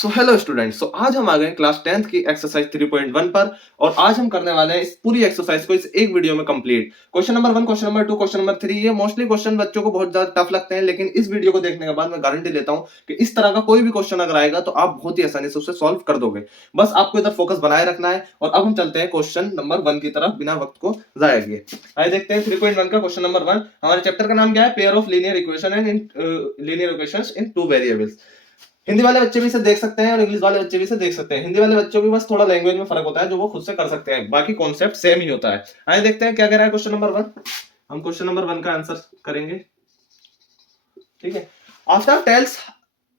So hello students, सो आज हम आ गए क्लास 10th की एक्सरसाइज 3.1 पर और आज हम करने वाले हैं इस पूरी एक्सरसाइज को इस एक वीडियो में complete. Question number 1, question number 2, question number 3, ये मोस्टली क्वेश्चन बच्चों को बहुत ज्यादा टफ लगते हैं, लेकिन इस वीडियो को देखने के बाद मैं गारंटी लेता हूं कि इस तरह का कोई भी क्वेश्चन अगर आएगा तो आप बहुत ही आसानी से उसे सॉल्व कर दोगे। बस आपको इधर फोकस बनाए रखना है। और अब हम चलते हैं क्वेश्चन नंबर 1 की तरफ बिना वक्त को जाया किए। आइए देखते हैं 3.1 का क्वेश्चन नंबर 1। हमारे चैप्टर का नाम क्या है? Pair of linear equation and linear equations in two variables. Hindi वाले बच्चे भी इसे देख सकते हैं और इंग्लिश वाले बच्चे भी इसे देख सकते हैं। हिंदी वाले बच्चों की बस थोड़ा लैंग्वेज में फर्क होता है जो वो खुद से कर सकते हैं, बाकी कॉन्सेप्ट सेम ही होता है। आइए देखते हैं क्या कह रहा है क्वेश्चन नंबर 1। हम क्वेश्चन नंबर 1 का आंसर करेंगे, ठीक है। आफ्टर टेल्स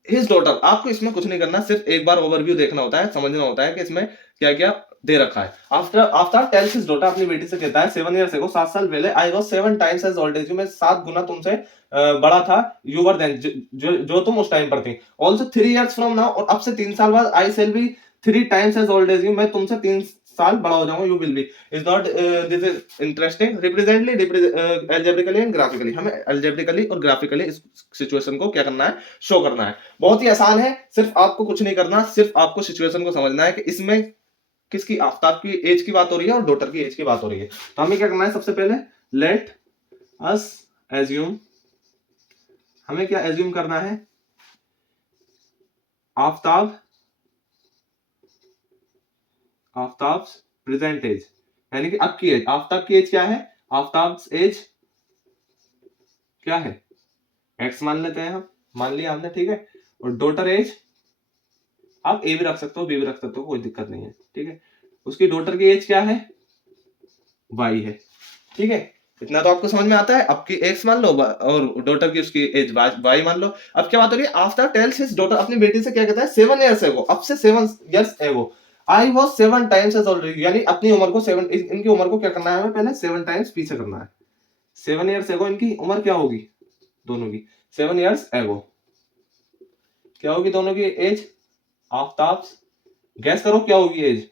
हिज डॉटर, आपको इसमें कुछ नहीं करना, सिर्फ एक बार ओवरव्यू देखना होता है, समझना होता है कि इसमें क्या क्या दे रखा है। After after tales his daughter, अपनी बेटी से कहता है 7 years ago, 7 साल पहले, I was 7 times as old as you, मैं 7 गुना तुमसे बड़ा था। यू वर देन, जो तुम उस टाइम पर थी। ऑल्सो 3 years फ्रॉम नाउ, और अब से 3 साल बाद, आई shall be 3 times as old as you, मैं तुमसे 3 साल बड़ा हो जाऊंगा। You will be is not this is interesting, representally algebraically and graphically, हमें एल्जेब्रिकली और ग्राफिकली इस सिचुएशन को क्या करना है, शो करना है। बहुत ही आसान है, सिर्फ आपको कुछ नहीं करना, सिर्फ आपको सिचुएशन को समझना है कि इसमें किसकी, आफ्ताब की एज की बात हो रही है और डॉटर की एज की बात हो रही है। तो हमें क्या करना है, सबसे पहले लेट अस एज्यूम, हमें क्या एज्यूम करना है, आफ्ताब आफ्ताब प्रेजेंट एज, यानी कि अब की एज। आफ्ताब की एज क्या है? आफ्ताब एज क्या है? एक्स मान लेते हैं हम, मान लिया हमने, ठीक है। और डॉटर एज, आप ए भी रख सकते हो, बी भी रख सकते हो, कोई दिक्कत नहीं है, ठीक है। उसकी डॉटर की एज क्या है? वाई है, ठीक है। इतना तो आपको समझ में आता है। अब की एक्स मान लो और डॉटर की उसकी एज वाई मान लो। अब क्या बात हो रही है? आफ्टर टेल्स हिज डॉटर, अपनी बेटी से क्या कहता है? 7 years ago, अब से 7 years ago, I was 7 times as old, यानी अपनी उम्र को 7, इनकी उम्र को क्या करना है हमें? पहले 7 times पीछे करना है। 7 years ago इनकी उम्र क्या होगी दोनों की? 7 years ago क्या होगी दोनों की एज? आफ्ताब, गैस करो क्या होगी एज?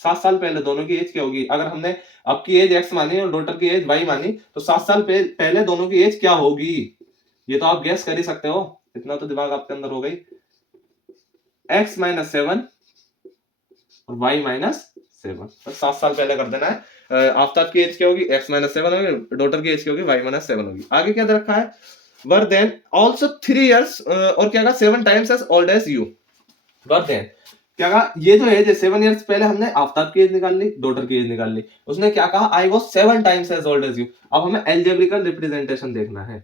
7 साल पहले दोनों की एज क्या होगी? अगर हमने अब की एज एक्स मानी और डॉटर की एज वाई मानी, तो 7 साल पहले दोनों की एज क्या होगी? ये तो आप गैस कर ही सकते हो, इतना तो दिमाग आपके अंदर हो गई। x - 7 और y - 7, बस 7 साल पहले कर देना है। आफ्ताब की एज क्या होगी? x - 7 होगी, डॉटर की एज क्या होगी? y - 7 होगी। आगे क्या दे रखा है? वर देन ऑल्सो 3 years, और क्या कहा? 7 times as old as you, were then क्या कहा? ये जो एज है 7 years पहले, हमने आफ्ताब की एज निकाल ली, डॉटर की एज निकाल ली। उसने क्या कहा? I was 7 times as old as you। अब हमें एल्जेब्रिकल रिप्रेजेंटेशन देखना है,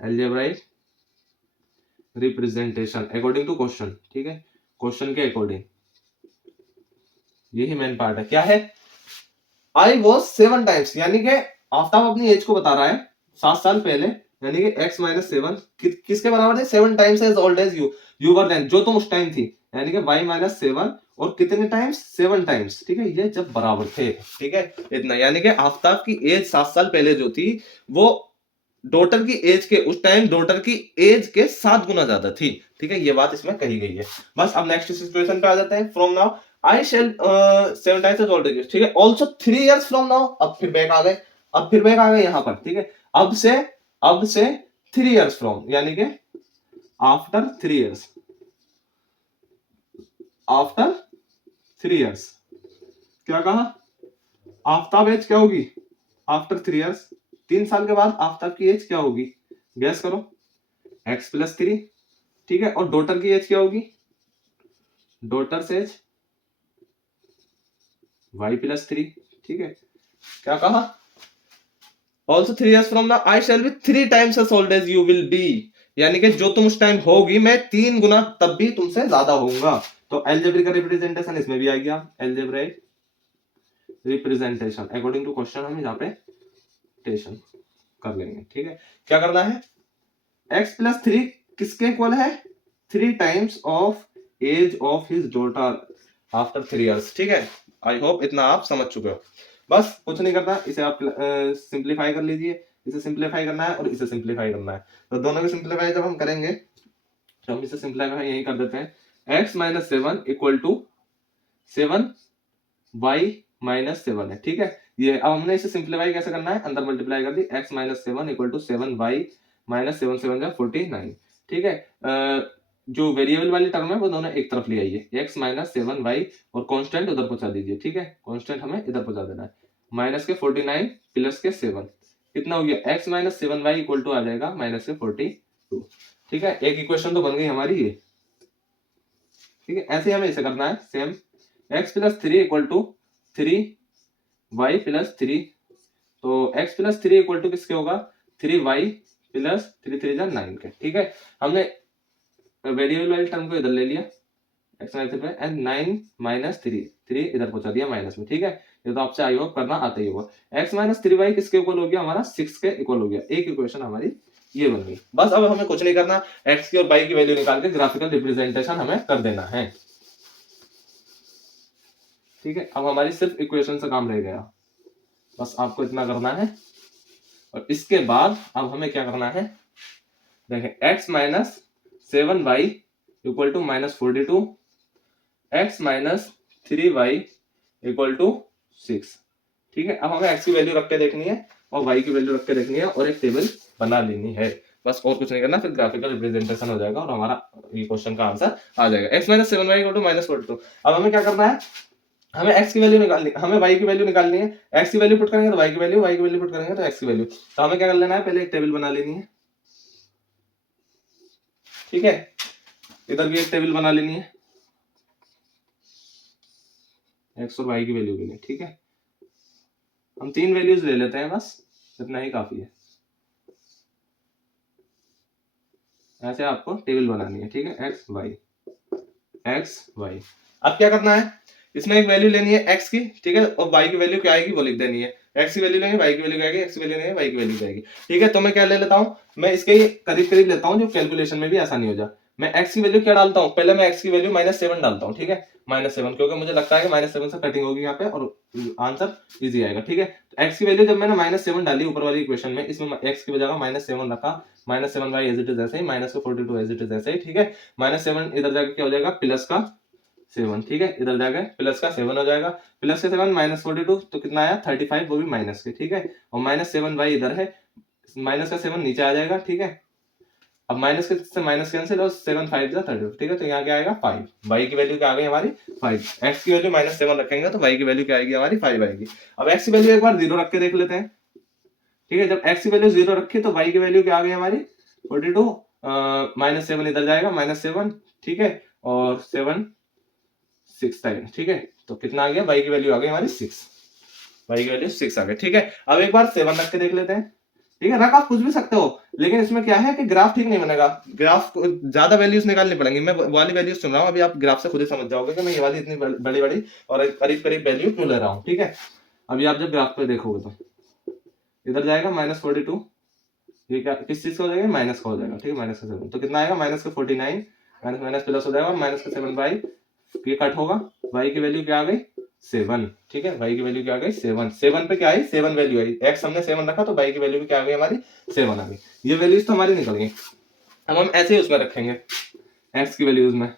algebraic representation according to question, ठीक है, क्वेश्चन के अकॉर्डिंग। यही मेन पार्ट है, क्या है? आई वाज 7 times, यानी कि आफ्ताब अपनी एज को बता रहा है 7 साल पहले, यानी कि x - 7 किसके बराबर है? 7 times as old as you, you were then, जो तुम उस टाइम थी, यानी कि y - 7, और कितने टाइम्स? 7 times, ठीक है, ये जब बराबर थे, ठीक है, इतना। यानी कि आफ्ताब की एज 7 साल पहले जो थी, वो डॉटर की एज के, उस टाइम डॉटर की एज के 7 गुना ज्यादा थी, ठीक है, ये बात इसमें कही गई है। बस अब नेक्स्ट सिचुएशन पे आ जाते हैं। From now I shall 7 times as old as you, ठीक है। ऑल्सो 3 years फ्रॉम नाउ, अब फिर बैक आ गए, अब फिर बैक आ गए यहाँ पर, ठीक है। अब से 3 years फ्रॉम, यानी कि आफ्टर 3 years, आफ्टर 3 years क्या कहा? आफ्ताब एज क्या होगी आफ्टर 3 years? 3 साल के बाद आफ्ताब की एज क्या होगी? गैस करो, x + 3, ठीक है। और डॉटर की एज क्या होगी? डॉटर एज y + 3, ठीक है। क्या कहा? Also 3 years from now I shall be 3 times as old as you will be, यानी कि जो तुम उस टाइम होगी, मैं 3 गुना तब भी तुमसे ज्यादा होऊंगा। तो एल्जेब्रिक रिप्रेजेंटेशन इसमें भी आ गया, algebraic representation according to question, हम यहाँ पे टेशन कर लेंगे, ठीक है। क्या करना है? x + 3 किसके इक्वल है? 3 times of age of his daughter after 3 years, ठीक है। आई होप इतना आप समझ चुके हो। बस कुछ नहीं करना, इसे आप सिंप्लीफाई कर लीजिए। इसे सिंप्लीफाई करना है और इसे सिंप्लीफाई करना है। तो दोनों को सिंप्लीफाई जब हम करेंगे, तो हम इसे सिंप्लीफाई यही कर देते हैं। x - 7 इक्वल टू 7 y - 7 है, ठीक है। ये अब हमने इसे सिंप्लीफाई कैसे करना है? अंदर मल्टीप्लाई कर दी, x - 7 इक्वल टू 7 y - 7, 7 49, ठीक है। जो वेरिएबल वाली टर्म है वो दोनों एक तरफ ले आइए, x माइनस 7y और कांस्टेंट उधर पहुंचा दीजिए, ठीक है, कांस्टेंट हमें इधर पहुंचा देना है, माइनस के 49 प्लस के 7 कितना हो गया, x minus 7y equal to आ जाएगा माइनस के 42, ठीक है, एक इक्वेशन तो बन गई हमारी ये, ठीक है। ऐसे हमें इसे करना है same, x plus 3 equal to 3y plus 3, तो x प्लस 3 इक्वल टू किसके होगा, 3y प्लस 3 3 जा 9 के, ठीक है। हमने वेरिएबल वाली टर्म को इधर ले लिया, x माइनस 3 एंड 9 माइनस 3 इधर पहुंचा दिया माइनस में, ठीक है। ये तो आपसे आई होप करना आता ही होगा। x माइनस 3y किसके इक्वल हो गया, हमारा 6 के इक्वल हो गया, एक इक्वेशन हमारी ये बन गई। बस अब हमें कुछ नहीं करना, x की और y की वैल्यू निकाल के ग्राफिकल रिप्रेजेंटेशन हमें कर देना है, ठीक है। अब हमारी सिर्फ इक्वेशन से काम रह गया, बस आपको इतना करना है। और इसके बाद अब हमें क्या करना है, देखें x minus 7y equal to minus 42, x minus 3y equal to 6, ठीक है। अब हमें x की वैल्यू रख के देखनी है और y की वैल्यू रख के देखनी है और एक टेबल बना लेनी है, बस और कुछ नहीं करना, फिर ग्राफिकल रिप्रेजेंटेशन हो जाएगा और हमारा ये क्वेश्चन का आंसर आ जाएगा। x minus 7y equal to minus 42। अब हमें क्या करना है, हमें x की वैल्यू निकालनी, हमें y की वैल्यू निकालनी है। x की वैल्यू पुट करेंगे तो y की वैल्यू, y की वैल्यू पुट करेंगे तो x की वैल्यू। तो हमें क्या कर लेना है, पहले एक टेबल बना लेनी है, ठीक है, इधर भी एक टेबल बना लेनी है x और y की वैल्यू के लिए, ठीक है। हम 3 वैल्यूज ले लेते हैं, बस इतना ही काफी है। ऐसे आपको टेबल बनानी है, ठीक है, x y। अब क्या करना है, इसमें एक वैल्यू लेनी है x की, ठीक है, और y की वैल्यू क्या आएगी वो लिख देनी है। x की वैल्यू लेंगे, y की वैल्यू क्या आएगी, x की वैल्यू लेंगे, y की वैल्यू क्या आएगी, ठीक है। तो मैं क्या ले लेता हूँ, मैं इसके करीब करीब लेता हूँ जो कैलकुलेशन में भी आसानी हो जाए। मैं x की वैल्यू क्या डालता हूँ, पहले मैं x की वैल्यू -7 डालता हूँ, ठीक है, -7, क्योंकि मुझे लगता है कि -7 से कटिंग होगी यहाँ पे और आंसर इजी आएगा, ठीक है। तो x की वैल्यू जब मैंने -7 डाली ऊपर वाली इक्वेशन में, इसमें x की जगह -7 रखा, -7y एज इट इज ऐसे ही, माइनस का 42 एज इट इज ऐसे ही, ठीक है। -7 इधर जाके क्या हो जाएगा, प्लस का 7, ठीक है, इधर जाके प्लस का 7 हो जाएगा, प्लस का 7 -42 तो कितना आया 35, वो भी माइनस के, ठीक है, और -7y इधर है, माइनस का 7 नीचे आ जाएगा, ठीक है। अब माइनस के से माइनस कैंसिल और 7 5 जा 32, ठीक है, तो यहाँ क्या आएगा 5, y की वैल्यू क्या आ गई हमारी 5, x की वैल्यू -7 रखेंगे तो y की वैल्यू क्या आएगी हमारी 5 आएगी। अब x की वैल्यू एक बार 0 रख के देख लेते हैं, ठीक है, जब x की वैल्यू 0 रखी तो y की वैल्यू क्या आ गई हमारी 42, -7 इधर जाएगा -7, ठीक है, और 7 6 टाइम, ठीक है, तो कितना आ गया, y की वैल्यू आ गई हमारी 6, y की वैल्यू 6 आ गई, ठीक है। अब एक बार 7 रख के देख लेते हैं, ठीक है, रख आप कुछ भी सकते हो, लेकिन इसमें क्या है कि ग्राफ ठीक नहीं बनेगा, ग्राफ को ज्यादा वैल्यूज निकालनी पड़ेंगी। मैं वाली वैल्यूज सुन रहा हूँ, अभी आप ग्राफ से खुद ही समझ जाओगे कि मैं ये वाली इतनी बड़ी बड़ी और करीब करीब वैल्यू क्यों ले रहा हूँ, ठीक है। अभी आप जब ग्राफ पे देखोगे तो इधर जाएगा -42, ये क्या किस चीज का हो जाएगा, माइनस का हो जाएगा, ठीक है, माइनस का 7, तो कितना आएगा -49, माइनस माइनस प्लस हो जाएगा, -7 ये कट होगा, y की वैल्यू क्या आ गई 7, ठीक है, y की वैल्यू क्या आ गई 7, 7 पे क्या आई 7 वैल्यू आई, x हमने 7 रखा तो y की वैल्यू भी क्या आ गई हमारी 7 आ गई, ये वैल्यूज तो हमारी निकल गई। अब हम ऐसे ही उसमें रखेंगे x की वैल्यूज में,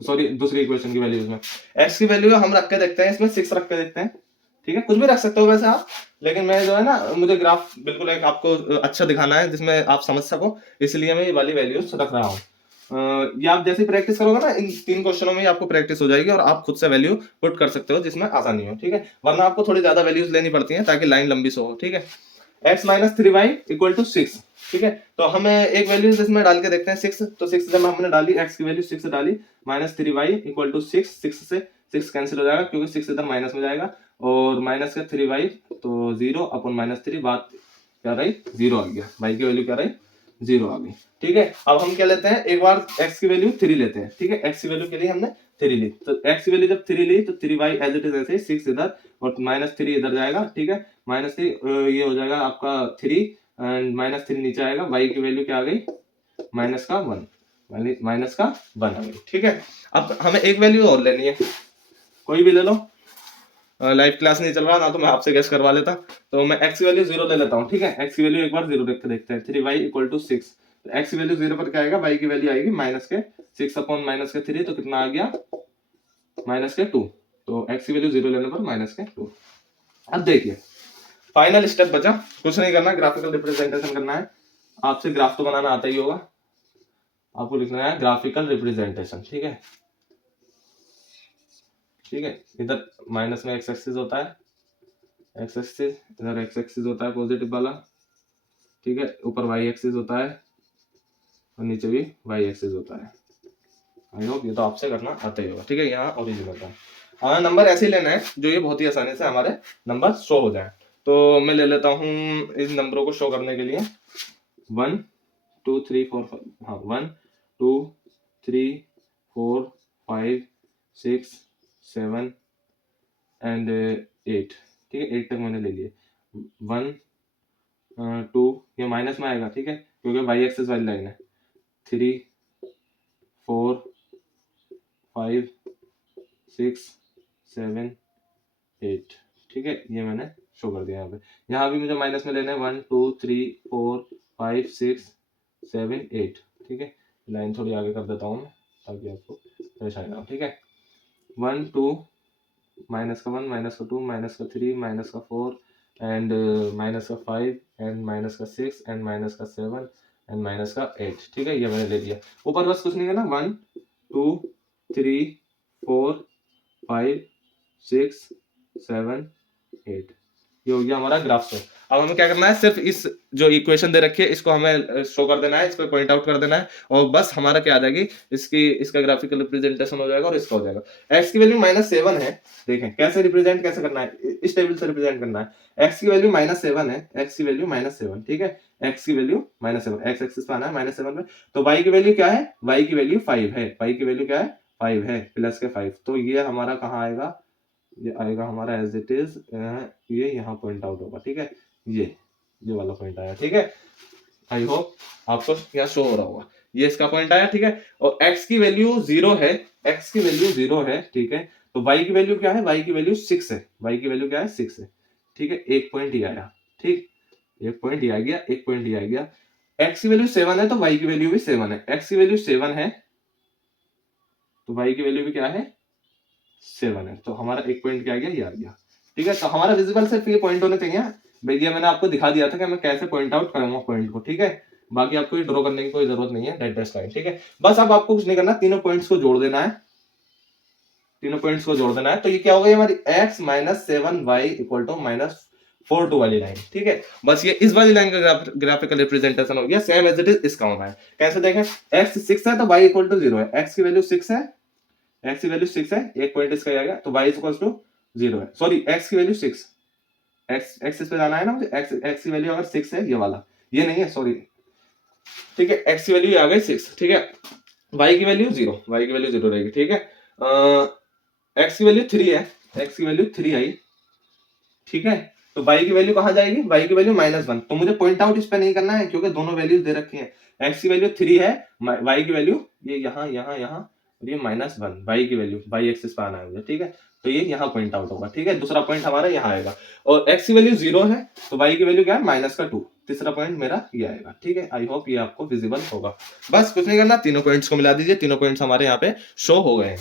सॉरी दूसरी इक्वेशन की वैल्यूज में, x की वैल्यू हम रख के देखते हैं, इसमें 6 रख के देखते हैं, ठीक है, कुछ भी रख सकते हो वैसे आप, लेकिन मैं जो है ना मुझे ग्राफ बिल्कुल एक आपको अच्छा दिखाना है जिसमें आप समझ सको, इसलिए मैं ये वाली वैल्यूज रख रहा हूँ। ये आप जैसे प्रैक्टिस करोगे ना, इन 3 क्वेश्चनों में आपको प्रैक्टिस हो जाएगी और आप खुद से वैल्यू पुट कर सकते हो जिसमें आसानी हो, ठीक है, वरना आपको थोड़ी ज्यादा वैल्यूज लेनी पड़ती हैं ताकि लाइन लंबी सो हो, ठीक है। x minus 3y equal to 6, ठीक है, तो हमें एक वैल्यू इसमें डाल के देखते हैं 6, तो 6 जब हमने डाली x की वैल्यू 6 डाली, -3y इक्वल टू 6, 6 से 6 कैंसिल हो जाएगा क्योंकि 6 इधर माइनस में जाएगा, और माइनस का 3y तो 0 अपॉन -3, बात क्या रही 0 आ गया, y की वैल्यू क्या रही 0 आ गई, ठीक है। अब हम क्या लेते हैं, एक बार x की वैल्यू 3 लेते हैं, ठीक है, x की वैल्यू के लिए हमने 3 ली, तो x की वैल्यू जब 3 ली तो 3y एज इट इज ऐसे ही, 6 इधर और -3 इधर जाएगा, ठीक है, -3 ये हो जाएगा आपका 3 एंड -3 नीचे आएगा, y की वैल्यू क्या आ गई -1, -1 आ गई, ठीक है। अब हमें एक वैल्यू और लेनी है, कोई भी ले लो, लाइव क्लास नहीं चल रहा ना तो मैं आपसे गेस करवा लेता, तो मैं x की वैल्यू 0 ले लेता हूँ, ठीक है, x की वैल्यू एक बार 0 देख के देखते हैं, 3y इक्वल टू 6, तो x की वैल्यू 0 पर क्या आएगा, y की वैल्यू आएगी -6 अपॉन -3, तो कितना आ गया -2, तो x की वैल्यू 0 लेने पर -2। अब देखिए फाइनल स्टेप बचा, कुछ नहीं करना, ग्राफिकल रिप्रेजेंटेशन करना है, आपसे ग्राफ तो बनाना आता ही होगा, आपको लिखना है ग्राफिकल रिप्रेजेंटेशन, ठीक है। ठीक है, इधर माइनस में एक्स एक्सिस होता है, एक्स एक्सिस, इधर एक्स एक्सिस होता है पॉजिटिव वाला, ठीक है, ऊपर वाई एक्सिस होता है और नीचे भी वाई एक्सिस होता है। आई होप ये तो आपसे करना आता ही होगा, ठीक है। यहाँ ओरिजिनल का हमारा नंबर ऐसे ही लेना है जो ये बहुत ही आसानी से हमारे नंबर शो हो जाए। तो मैं ले लेता हूँ इन नंबरों को शो करने के लिए 1 2 3 4 5, हाँ 1 2 3 4 5 6 7 एंड 8, ठीक है। 8 तक मैंने ले लिए। 1 2, ये माइनस में आएगा, ठीक है, क्योंकि वाई एक्सिस वाली लाइन है। 3 4 5 6 7 8, ठीक है, ये मैंने शो कर दिया यहाँ पे। यहाँ भी मुझे माइनस में लेना है 1 2 3 4 5 6 7 8, ठीक है। लाइन थोड़ी आगे कर देता हूँ मैं ताकि आपको परेशानी ना हो, ठीक है। 1 2 माइनस का 1 माइनस का 2 माइनस का 3 माइनस का 4 एंड माइनस का 5 एंड माइनस का 6 एंड माइनस का 7 एंड माइनस का 8, ठीक है, ये मैंने ले लिया। ऊपर बस कुछ नहीं करना, 1 2 3 4 5 6 7 8, ये हो गया हमारा ग्राफ शो। अब हमें क्या करना है, सिर्फ इस जो इक्वेशन दे रखी है इसको हमें शो कर देना है, इस पे पॉइंट आउट कर देना है और बस हमारा क्या आ जाएगी, इसका ग्राफिकल रिप्रेजेंटेशन हो जाएगा और इसका हो जाएगा। x की वैल्यू -7 है, देखें कैसे रिप्रेजेंट कैसे करना है, इस टेबल से रिप्रेजेंट करना है। x की वैल्यू -7 है, x की वैल्यू -7, ठीक है, x की वैल्यू -7, x एक्सिस पे आना है -7 में। तो y की वैल्यू क्या है, y की वैल्यू 5 है, y की वैल्यू क्या है 5 है, प्लस के 5, तो ये हमारा कहाँ आएगा, ये आएगा हमारा एज इट इज, ये यहाँ पॉइंट आउट होगा, ठीक है, ये वाला पॉइंट आया, ठीक है। आई होप आपको यहाँ शो हो रहा होगा, ये इसका पॉइंट आया, ठीक है। और x की वैल्यू 0 है, x की वैल्यू 0 है, ठीक है। तो y की वैल्यू क्या है, y की वैल्यू 6 है, y की वैल्यू क्या है 6 है, ठीक है। एक पॉइंट ही आया, ठीक, एक पॉइंट ही आ गया, एक पॉइंट ही आ गया। x की वैल्यू 7 है तो y की वैल्यू भी 7 है, x की वैल्यू 7 है तो y की वैल्यू भी क्या है 7 है, तो हमारा एक पॉइंट क्या आ गया, ये आ गया, ठीक है। तो हमारा विजिबल सिर्फ ये पॉइंट होने चाहिए भैया, मैंने आपको दिखा दिया था कि मैं कैसे पॉइंट आउट करूंगा पॉइंट को, ठीक है। बाकी आपको ये ड्रॉ करने की कोई जरूरत नहीं है, डेड डैश लाइन, ठीक है। बस अब आपको कुछ नहीं करना, तीनों पॉइंट्स को जोड़ देना है, तीनों पॉइंट्स को जोड़ देना है। तो ये क्या हो गई हमारी x - 7y = -4 वाली लाइन, ठीक है। बस ये इस वाली लाइन का ग्राफिकल रिप्रेजेंटेशन हो गया, सेम एज इट इज इसका होना है। कैसे देखें, x 6 है तो y = 0 है, x की वैल्यू 6 है, x की वैल्यू 6 है, एक पॉइंट इसका आएगा, तो y = 0 है, सॉरी x की वैल्यू 6, x इस पे जाना है ना मुझे, x की वैल्यू अगर 6 है, ये वाला, ये नहीं है, सॉरी, ठीक है, x की वैल्यू आ गई 6, ठीक है। y की वैल्यू 0, y की वैल्यू 0 रहेगी, ठीक है। x की वैल्यू 3 है, x की वैल्यू 3 आई, ठीक है। तो y की वैल्यू कहाँ जाएगी, y की वैल्यू -1, तो मुझे पॉइंट आउट इस पे नहीं करना है क्योंकि दोनों वैल्यूज दे रखी हैं। x की वैल्यू 3 है, y की वैल्यू ये यहाँ यहाँ यहाँ, और ये -1, y की वैल्यू y एक्सिस पे आना है मुझे, ठीक है। तो ये यहाँ पॉइंट आउट होगा, ठीक है। दूसरा पॉइंट हमारा यहाँ आएगा, और x की वैल्यू 0 है तो y की वैल्यू क्या है -2, तीसरा पॉइंट मेरा ये आएगा, ठीक है। आई होप ये आपको विजिबल होगा। बस कुछ नहीं करना, तीनों पॉइंट्स को मिला दीजिए, तीनों पॉइंट्स हमारे यहाँ पे शो हो गए हैं।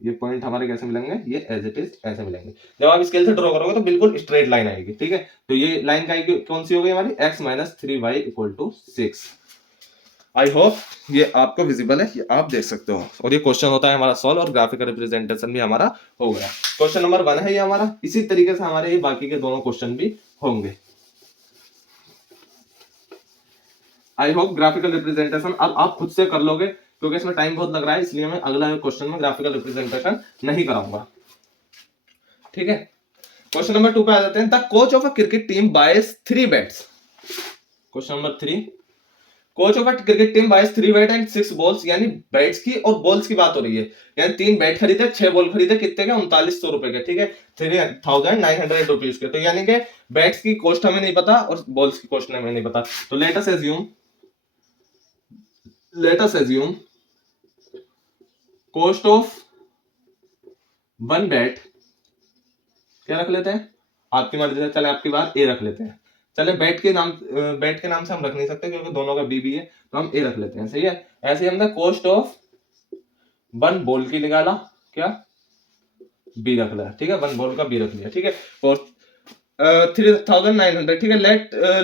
ये पॉइंट हमारे कैसे मिलेंगे, ये एज इट इज ऐसे मिलेंगे। जब आप स्केल से ड्रॉ करोगे तो बिल्कुल स्ट्रेट लाइन आएगी, ठीक है। तो ये लाइन का कौन सी हो गई हमारी, x - 3y = 6। आई होप ये आपको विजिबल है, ये आप देख सकते हो। और ये क्वेश्चन होता है हमारा सॉल्व, और ग्राफिकल रिप्रेजेंटेशन भी हमारा हो गया। क्वेश्चन नंबर 1 है ये हमारा। इसी तरीके से हमारे ये बाकी के दोनों क्वेश्चन भी होंगे। आई होप ग्राफिकल रिप्रेजेंटेशन अब आप खुद से कर लोगे, क्योंकि इसमें टाइम बहुत लग रहा है, इसलिए मैं अगला क्वेश्चन में ग्राफिकल रिप्रेजेंटेशन नहीं कराऊंगा, ठीक है। क्वेश्चन नंबर 2 पे आ जाते हैं। The coach of a cricket team bias 3 bats. Question number 3, coach of a cricket team bias 3 bat and 6 balls, यानी बैट्स की और बॉल्स की बात हो रही है। यानी 3 बैट खरीदे, 6 बॉल खरीदे, कितने के, 3900 रुपए के, ठीक है, 3900 रुपीज के। तो यानी कि बैट्स की कॉस्ट हमें नहीं पता और बॉल्स की कॉस्ट हमें नहीं पता। तो let us assume cost of one bat, क्या रख लेते हैं, आपकी मर्जी से, चले आपकी बात ए रख लेते हैं। चले बैट के नाम से हम रख नहीं सकते क्योंकि दोनों का बी है, तो हम ए रख लेते हैं, सही है। ऐसे ही हमने कॉस्ट ऑफ वन बॉल की निकाला, क्या, बी रख लिया, ठीक है, वन बॉल का बी रख लिया, ठीक है। कॉस्ट 3900, ठीक है।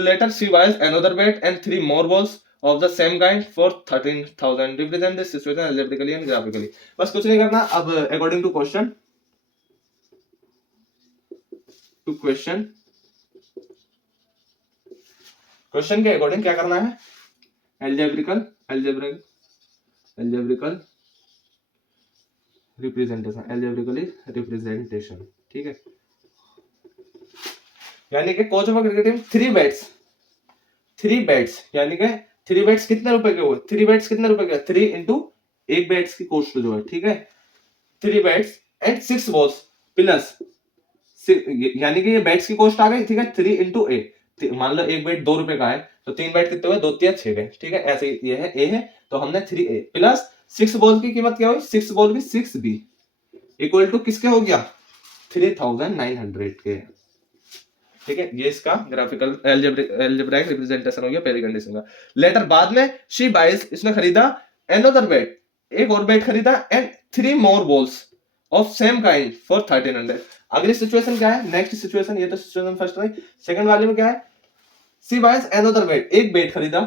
Later she buys another bat and 3 more balls of the same kind for 13,000. Represent this situation algebraically and graphically. बस कुछ नहीं करना. अब according to question, क्वेश्चन के अकॉर्डिंग क्या करना है? algebraical representation. ठीक है, यानी कि coach of cricket team 3 bats यानी कि 3 बैट्स कितने रुपए के हुए? 3 बैट्स कितने रुपए के? 3 इंटू एक बैट्स की कॉस्ट जो है. ठीक है, 3 बैट्स एंड 6 बॉल्स प्लस, यानी कि ये बैट्स की कॉस्ट आ गई. ठीक है, 3 इंटू ए. मान लो एक बैट 2 रुपए का है तो 3 बैट कितने हुए? 2 3 6 गए. ठीक है, ऐसे ये है ए है तो हमने 3A प्लस 6 बॉल की कीमत क्या हुई? 6 बॉल की 6B इक्वल टू किसके हो गया? 3,900 के. ठीक है, ये इसका ग्राफिकल एल्जेब्राइक रिप्रेजेंटेशन हो गया पहली कंडीशन का. लेटर बाद में शी बाइज, इसने खरीदा अनदर बैट, एक और बैट खरीदा and 3 more balls of same kind for 1300. अगली सिचुएशन क्या है? नेक्स्ट सिचुएशन, ये तो सिचुएशन फर्स्ट रही. सेकंड वाले में क्या है? सी बाइज अनदर बैट, एक बैट खरीदा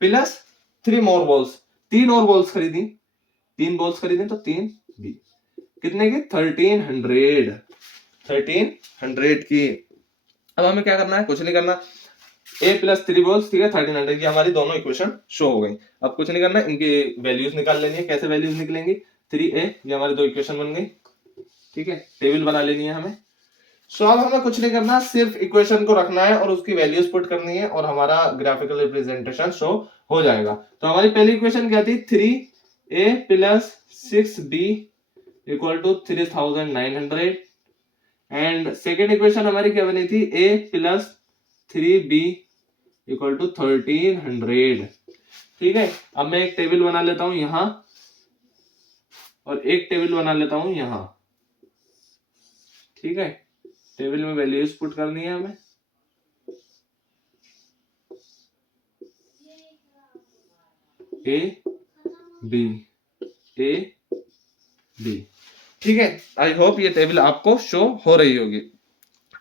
प्लस 3 मोर बॉल्स, 3 और बॉल्स खरीदी, 3 बॉल्स खरीदी तो 3B कितने की? 1300 की. अब हमें क्या करना है? कुछ नहीं करना. A प्लस 3 बॉल्स, ठीक है, 1300 की हमारी दोनों इक्वेशन शो हो गई. अब कुछ नहीं करना, इनकी वैल्यूज निकाल लेनी है. कैसे वैल्यूज निकलेंगी? 3A, ये हमारी 2 इक्वेशन बन गई. ठीक है, टेबल बना लेनी है हमें. सो अब हमें कुछ नहीं करना, सिर्फ इक्वेशन को रखना है और उसकी वैल्यूज पुट करनी है और हमारा ग्राफिकल रिप्रेजेंटेशन शो हो जाएगा. तो हमारी पहली इक्वेशन क्या थी? 3A plus 6B equal to 3,900. And second equation हमारी क्या बनी थी? A plus 3B equal to 1300. ठीक है, अब मैं एक टेबल बना लेता हूं यहां और एक टेबल बना लेता हूं यहां. ठीक है, टेबल में वैल्यूज पुट करनी है हमें. A B. ठीक है, आई होप ये टेबल आपको शो हो रही होगी.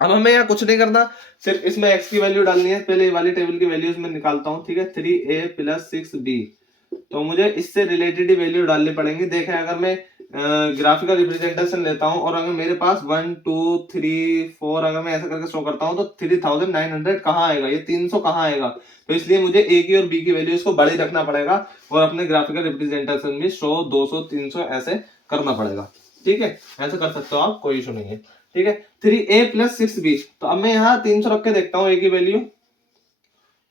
अब हमें यहाँ कुछ नहीं करना, सिर्फ इसमें x की वैल्यू डालनी है. पहले वाली टेबल की वैल्यूज मैं निकालता हूँ. ठीक है, 3A प्लस 6B, तो मुझे इससे रिलेटेड ही वैल्यू डालनी पड़ेंगी. देखें, अगर मैं ग्राफिकल रिप्रेजेंटेशन लेता हूं और अगर मेरे पास 1 2 3 4 अगर मैं ऐसा करके शो करता हूं तो 3,900 कहाँ आएगा? ये 300 कहाँ आएगा? तो इसलिए मुझे ए की और बी की वैल्यूज को बड़ी रखना पड़ेगा और अपने ग्राफिकल रिप्रेजेंटेशन में 100 200 300 ऐसे करना पड़ेगा. ठीक है, ऐसे कर सकते हो आप, कोई इशू नहीं है. ठीक है, 3A प्लस 6B, तो अब मैं यहाँ 300 रख के देखता हूँ ए की वैल्यू.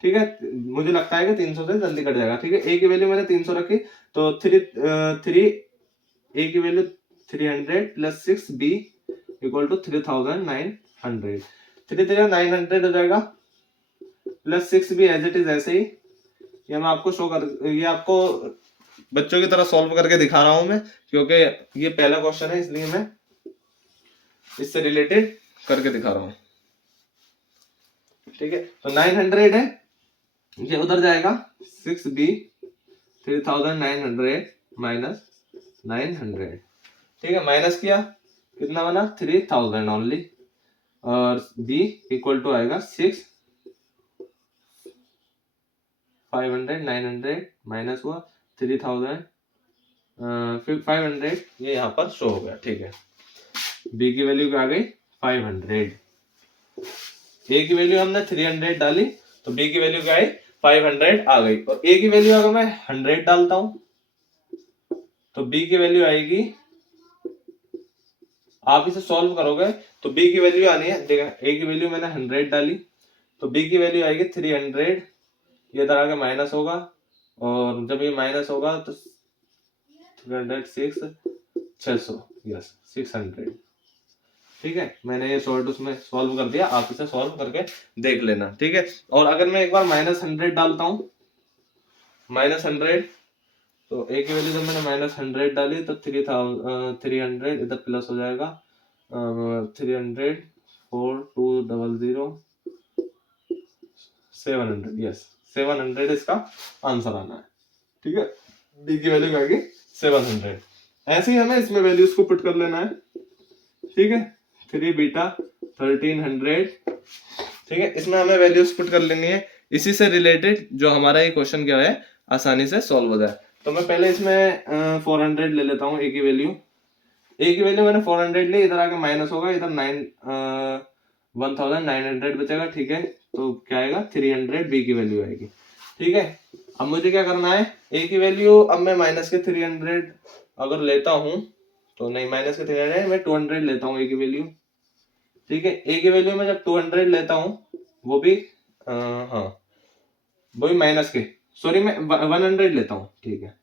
ठीक है, मुझे लगता है कि 300 से जल्दी कट जाएगा. ठीक है, ए की वैल्यू मैंने 300 रखी तो 3 ए की value 300 plus 6B equal to 3,900. 3,900 हो जाएगा plus 6B as it is ऐसे ही. ये मैं आपको शो कर, ये आपको बच्चों की तरह सॉल्व करके दिखा रहा हूं मैं, क्योंकि ये पहला क्वेश्चन है इसलिए मैं इससे रिलेटेड करके दिखा रहा हूं. ठीक है, तो 900 है, ये उधर जाएगा 6B 3,900 माइनस 900. ठीक है, माइनस किया, कितना बना? 3,000 ओनली. और B इक्वल टू आएगा 6 500 900 माइनस हुआ 3,000 500, ये यहाँ पर शो हो गया. ठीक है, B की वैल्यू क्या आ गई? 500. A की वैल्यू हमने 300 डाली तो B की वैल्यू क्या आई? 500 आ गई. और A की वैल्यू अगर मैं 100 डालता हूं तो B की वैल्यू आएगी, आप इसे सॉल्व करोगे तो B की वैल्यू आनी है. देखा, A की वैल्यू मैंने 100 डाली तो B की वैल्यू आएगी 300. ये इधर आगे माइनस होगा और जब ये माइनस होगा तो 306 600, यस 600. ठीक है, मैंने ये शॉर्ट उसमें सॉल्व कर दिया, आप इसे सॉल्व करके देख लेना. ठीक है, और अगर मैं एक बार -100 डालता हूं, -100, तो ए की वैल्यू जब मैंने -100 डाली तो 300 इधर प्लस हो जाएगा 300 4200 700, यस 700 इसका आंसर आना है. ठीक है, बी की वैल्यू आएगी 700. ऐसे ही हमें इसमें वैल्यूज को पुट कर लेना है. ठीक है, 3 बीटा 1300. ठीक है, इसमें हमें वैल्यूज पुट कर लेनी है. इसी से रिलेटेड जो हमारा ये क्वेश्चन क्या है आसानी से सॉल्व हो जाए। तो मैं पहले इसमें 400 ले लेता हूँ, ए की वैल्यू मैंने 400 ली, इधर आके माइनस होगा, इधर 1900 बचेगा, ठीक है। तो क्या आएगा 300 बी की वैल्यू आएगी, ठीक है। अब मुझे क्या करना है, ए की वैल्यू, अब मैं माइनस के 300 अगर लेता हूं तो नहीं, माइनस के 300 मैं 200 लेता हूँ ए की वैल्यू, ठीक है। ए की वैल्यू में जब 200 लेता हूँ, वो भी हाँ वही माइनस के, सॉरी मैं 100 लेता हूँ, ठीक है।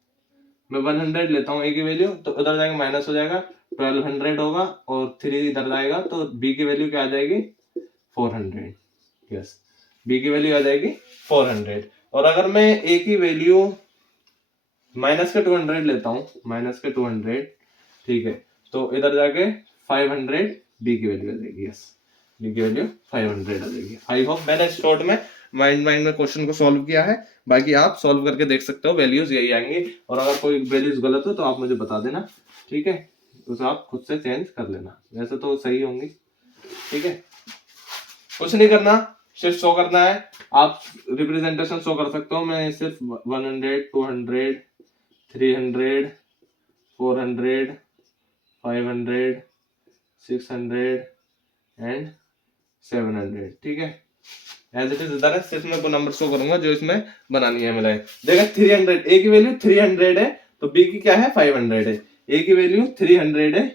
मैं 100 लेता हूँ ए की वैल्यू, तो उधर जाएगा माइनस हो जाएगा, 1200 होगा, और 3 इधर जाएगा, तो बी की वैल्यू क्या आ जाएगी 400, यस, बी की वैल्यू आ जाएगी 400। और अगर मैं ए की वैल्यू माइनस के 200 लेता हूँ, माइनस के 200, ठीक है, तो इधर जाके 500 बी की वैल्यू आ जाएगी, यस, बी की वैल्यू 500 आ जाएगी। आई होप मैंने शॉर्ट में माइंड में क्वेश्चन को सॉल्व किया है, बाकी आप सॉल्व करके देख सकते हो, वैल्यूज यही आएंगी, और अगर कोई वैल्यूज गलत हो तो आप मुझे बता देना, ठीक है, उसे आप खुद से चेंज कर लेना, वैसे तो सही होंगी, ठीक है। कुछ नहीं करना, सिर्फ शो करना है, आप रिप्रेजेंटेशन शो कर सकते हो, मैं सिर्फ 100, 200, 300, 400, 500, 600 एंड 700, ठीक है। एज इट इज इधर है, सिर्फ मैं वो नंबर शो करूंगा जो इसमें बनानी है मिलाए। देखा 300, ए की वैल्यू 300 है, तो बी की क्या है 500 है। ए की वैल्यू 300 है,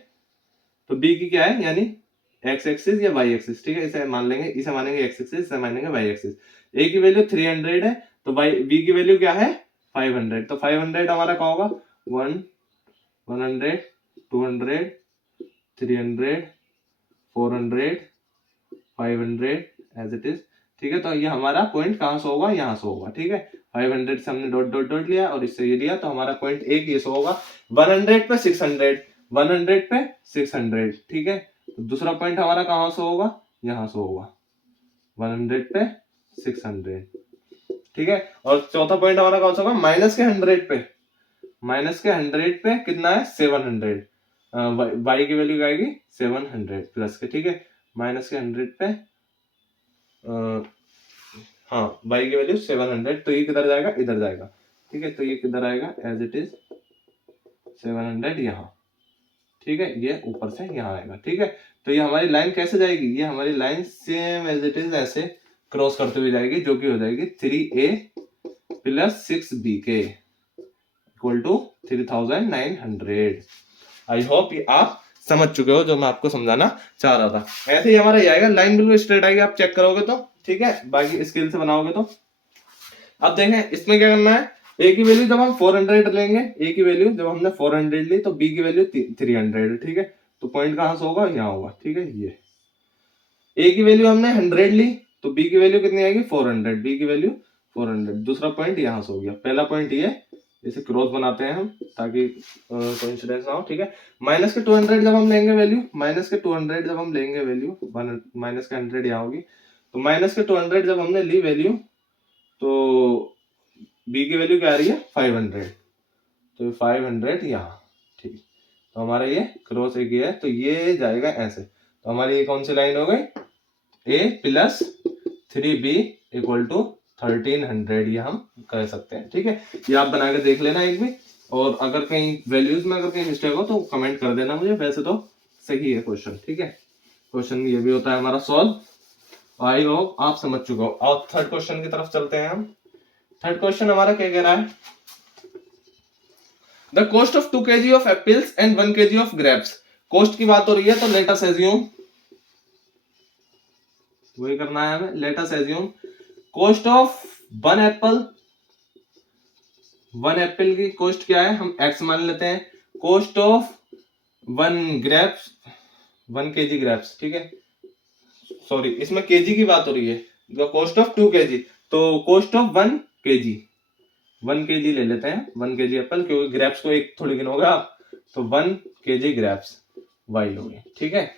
तो बी की क्या है, यानी एक्स एक्सिस या वाई एक्सिस, ठीक है, इसे मान लेंगे, इसे मानेंगे एक्स एक्सिस, इसे मानेंगे वाई एक्सिस। ए की वैल्यू 300 है, तो बी की वैल्यू क्या है 500, तो 500 हमारा क्या होगा 1, 100, 200, 300, 400, 500 एज इट इज, ठीक है। तो ये हमारा पॉइंट कहाँ से होगा, यहाँ से होगा, ठीक है। 500 से हमने डॉट डॉट डॉट लिया और इससे ये लिया, तो हमारा पॉइंट एक ये से होगा। 100 पे 600, 100 पे 600, ठीक है। तो दूसरा पॉइंट हमारा कहाँ से होगा, यहाँ से होगा 100 पे 600, ठीक है। और चौथा पॉइंट हमारा कौन सा होगा, माइनस के 100 पे, माइनस के 100 पे कितना है 700, वाई की वैल्यू आएगी 700 प्लस के, ठीक है। माइनस के 100 पे हाँ वाई की वैल्यू 700, तो ये किधर जाएगा, इधर जाएगा, ठीक है। तो ये किधर आएगा, एज इट इज 700 यहाँ, ठीक है, ये ऊपर से यहाँ आएगा, ठीक है। तो ये हमारी लाइन कैसे जाएगी, ये हमारी line same as it is ऐसे क्रॉस करते हुए जाएगी, जो कि हो जाएगी 3a प्लस 6b के इक्वल टू 3900। आई होप ये आप समझ चुके हो जो मैं आपको समझाना चाह रहा था। ऐसे ही हमारा ये आएगा, लाइन बिल्कुल स्ट्रेट आएगी, आप चेक करोगे तो, ठीक है, बाकी स्केल से बनाओगे तो। अब देखें इसमें क्या करना है, ए की वैल्यू जब हम 400 लेंगे, ए की वैल्यू जब हमने 400 ली, तो बी की वैल्यू 300, ठीक है। तो पॉइंट कहां से होगा, यहाँ होगा, ठीक है। ये ए की वैल्यू हमने 100 ली, तो बी की वैल्यू कितनी आएगी 400, बी की वैल्यू 400, दूसरा पॉइंट यहाँ से हो गया। पहला पॉइंट ये, इसे क्रॉस बनाते हैं हम ताकि कोइंसिडेंस ना हो, ठीक है। माइनस के 200 जब हम लेंगे वैल्यू, माइनस के 200 जब हम लेंगे वैल्यू, माइनस के 100 यहाँ होगी, तो माइनस के 200 जब हमने ली वैल्यू, तो बी की वैल्यू क्या आ रही है 500, तो 500 यहाँ, ठीक। तो हमारा ये क्रॉस एक है, तो ये जाएगा ऐसे, तो हमारी ये कौन सी लाइन हो गई, ए प्लस 3b इक्वल टू 1300, ये हम कह सकते हैं, ठीक है। ये आप बना के देख लेना एक भी, और अगर कहीं वैल्यूज में अगर कहीं मिस्टेक हो तो कमेंट कर देना मुझे, वैसे तो सही है क्वेश्चन, ठीक है। क्वेश्चन ये भी होता है हमारा सॉल्व, आई होप आप समझ चुके हो। और थर्ड क्वेश्चन की तरफ चलते हैं हम। थर्ड क्वेश्चन हमारा क्या कह रहा है, the cost of 2 kg of apples and 1 kg of grapes. Cost की बात हो रही है, तो लेट अस एज्यूम, वही करना है हमें, let us assume cost of 1 Apple, 1 Apple की कॉस्ट क्या है, हम x मान लेते हैं। Cost of 1 grapes, 1 kg grapes, ठीक है, सॉरी इसमें केजी की बात हो रही है, द कॉस्ट ऑफ 2 kg, तो कॉस्ट ऑफ 1 kg, 1 kg ले लेते हैं, 1 kg एप्पल, क्योंकि ग्रेप्स को एक थोड़ी गिनोगे आप, तो 1 kg ग्रेप्स वाई हो गई, ठीक है,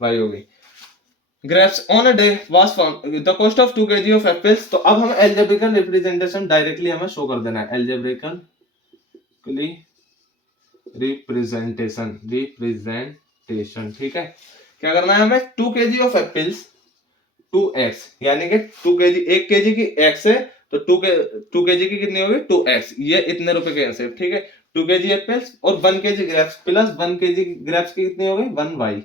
वाई हो गई। Grapes on a day was found, the cost of 2 kg of apples. तो अब हम एल्जेब्रिकल रिप्रेजेंटेशन डायरेक्टली हमें शो कर देना है, एल्जेब्रिकली रिप्रेजेंटेशन, ठीक है। क्या करना है हमें, 2 kg ऑफ एप्पल्स, 2x, यानी कि 2 kg, 1 kg की x है तो 2 kg की कितनी होगी 2x, ये इतने रुपए के ऐसे, ठीक है। 2 kg एप्पल्स और 1 kg grapes plus 1 kg grapes की कितनी हो गई 1y,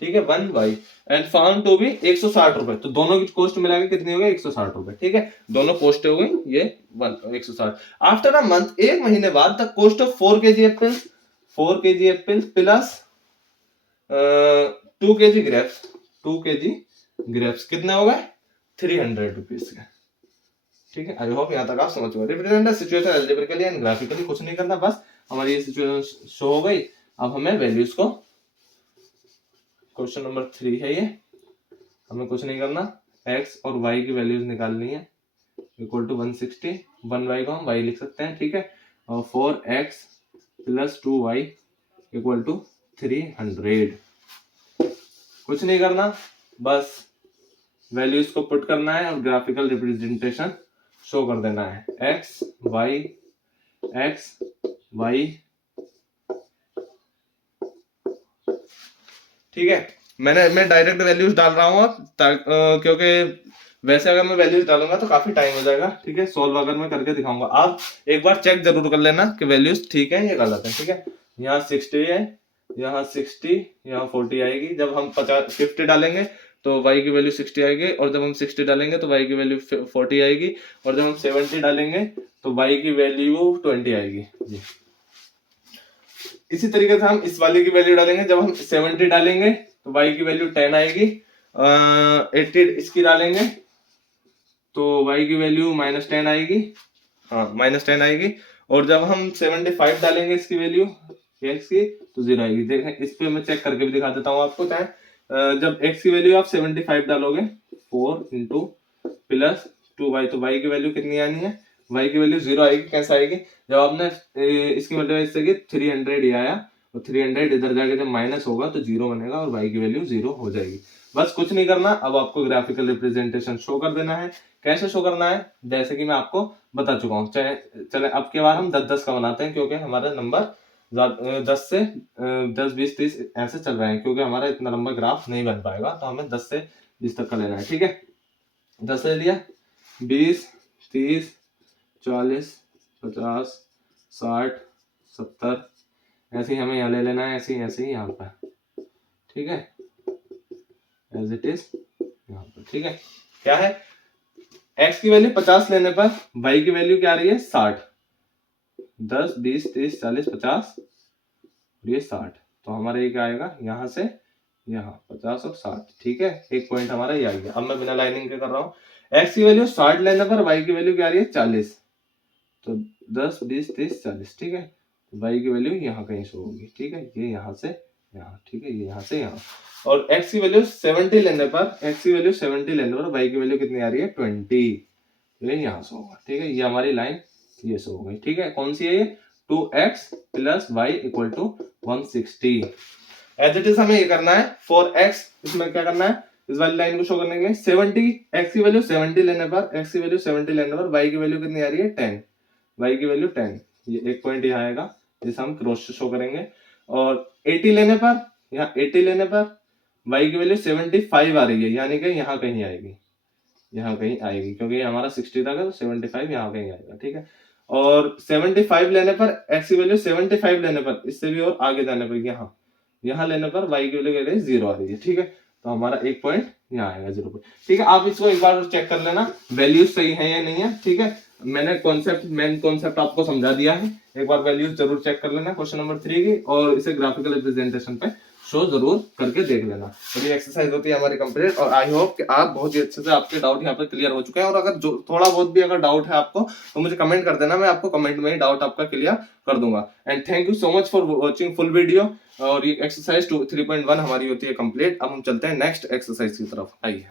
ठीक है 1y, and found to be 160 रुपए, तो दोनों की कॉस्ट मिला के कितनी हो गई 160 रुपए, ठीक है। दोनों कॉस्ट हो गई ये 160। आफ्टर अ मंथ, एक महीने बाद, the cost of 4 kg apples, 4 kg apples plus 2 kg grapes, 2 kg grapes कितने हो गए 300 रुपीज के, ठीक है। आई होप यहाँ तक आप समझ गए। Represent the situation algebraically and graphically, कुछ नहीं करना, बस हमारी ये सिचुएशन शो हो गई। अब हमें वैल्यूज को, क्वेश्चन नंबर 3 है ये, हमें कुछ नहीं करना, x और y की वैल्यूज निकालनी है, इक्वल टू 160, 1y को हम y लिख सकते हैं, ठीक है, और 4x plus 2y equal to 300। कुछ नहीं करना, बस वैल्यूज को पुट करना है और ग्राफिकल रिप्रेजेंटेशन शो कर देना है, x y, ठीक है। मैं डायरेक्ट वैल्यूज डाल रहा हूँ क्योंकि वैसे अगर मैं वैल्यूज डालूंगा तो काफी टाइम हो जाएगा, ठीक है। सोल्व अगर मैं करके दिखाऊंगा, आप एक बार चेक जरूर कर लेना कि वैल्यूज ठीक है या गलत है, ठीक है। यहाँ 60 है, यहाँ 60, यहाँ 40 आएगी, जब हम 50 डालेंगे तो y की वैल्यू 60 आएगी, और जब हम 60 डालेंगे तो y की वैल्यू 40 आएगी, और जब हम 70 डालेंगे तो y की वैल्यू 20 आएगी जी। इसी तरीके से हम इस वाले की वैल्यू डालेंगे, जब हम 70 डालेंगे तो y की वैल्यू 10 आएगी, 80 इसकी डालेंगे तो y की वैल्यू -10 आएगी, हाँ -10 आएगी, और जब हम 75 डालेंगे इसकी वैल्यू x की तो 0 आएगी। देखें, इस पे मैं चेक करके भी दिखा देता हूँ आपको, चाहे जब x की वैल्यू आप 75 डालोगे 4 इंटू प्लस 2y, तो y की वैल्यू कितनी आनी है, y की वैल्यू 0 आएगी। कैसे आएगी, जब आपने इसकी मल्टीप्लाई से 300 ही आया, और 300 इधर जाके जब माइनस होगा तो 0 बनेगा और y की वैल्यू 0 हो जाएगी। बस कुछ नहीं करना, अब आपको ग्राफिकल रिप्रेजेंटेशन शो कर देना है। कैसे शो करना है, जैसे कि मैं आपको बता चुका हूँ। चले अब के बार हम 10-10 का बनाते हैं, क्योंकि हमारा नंबर 10 से 10, 20, 30 ऐसे चल रहे हैं, क्योंकि हमारा इतना लंबा ग्राफ नहीं बन पाएगा, तो हमें 10 से 20 तक का लेना है, ठीक है। 10 ले लिया, 20, 30, 40, 50, 60, 70, ऐसे ही हमें यहाँ ले लेना है, ऐसे ही यहाँ पर, ठीक है, एज इट इज यहाँ पर, ठीक है। क्या है, x की वैल्यू 50 लेने पर y की वैल्यू क्या आ रही है 60, 10, 20, 30, 40, 50, ये 60, तो हमारा ये क्या आएगा, यहाँ से यहाँ 50 और 60, ठीक है। एक पॉइंट हमारा ये आ गया। अब मैं बिना लाइनिंग के कर रहा हूँ, x की वैल्यू 60 लेने पर y की वैल्यू क्या आ रही है 40, तो 10, 20, 30, 40, ठीक है। y की वैल्यू यहाँ कहीं शो होगी, ठीक है, ये यहाँ से यहाँ, ठीक है, ये यहाँ से यहाँ। और x की वैल्यू 70 लेने पर, x की वैल्यू 70 लेने पर y की वैल्यू कितनी आ रही है 20, ये यहाँ से होगा, ठीक है। ये हमारी लाइन ये से हो गई, ठीक है। कौन सी है ये, 2x plus y equal to 160। As it is हमें ये करना है 4x, इसमें क्या करना है, इस वाली लाइन को शो करने के लिए 70, x की वैल्यू 70 लेने पर, x की वैल्यू 70 लेने पर y की वैल्यू कितनी आ रही है 10, y की वैल्यू 10, ये एक पॉइंट यहाँ आएगा जिसे हम क्रॉस शो करेंगे। और 80 लेने पर, यहाँ 80 लेने पर y की वैल्यू 75 आ रही है, यानी कि यहाँ कहीं आएगी, यहाँ कहीं आएगी, क्योंकि हमारा 60 तक है तो 75 यहाँ कहीं आएगा, ठीक है। और 75 लेने पर x की वैल्यू 75 लेने पर, इससे भी और आगे जाने पर यहाँ लेने पर y की वैल्यू क्या 0 आ रही है, ठीक है। तो हमारा एक पॉइंट यहाँ आएगा 0 पॉइंट, ठीक है। आप इसको एक बार चेक कर लेना वैल्यूज सही है या नहीं है, ठीक है। मैंने मेन कॉन्सेप्ट आपको समझा दिया है, एक बार वैल्यूज जरूर चेक कर लेना क्वेश्चन नंबर 3 की, और इसे ग्राफिकल रिप्रेजेंटेशन पे शो जरूर करके देख लेना। तो ये एक्सरसाइज होती है हमारी कंप्लीट, और आई होप कि आप बहुत ही अच्छे से आपके डाउट यहाँ पे क्लियर हो चुके हैं। और अगर जो थोड़ा बहुत भी अगर डाउट है आपको तो मुझे कमेंट कर देना, मैं आपको कमेंट में ही डाउट आपका क्लियर कर दूंगा। And thank you so much for watching full video. और ये एक्सरसाइज 3.1 हमारी होती है कंप्लीट। अब हम चलते हैं नेक्स्ट एक्सरसाइज की तरफ, आइए।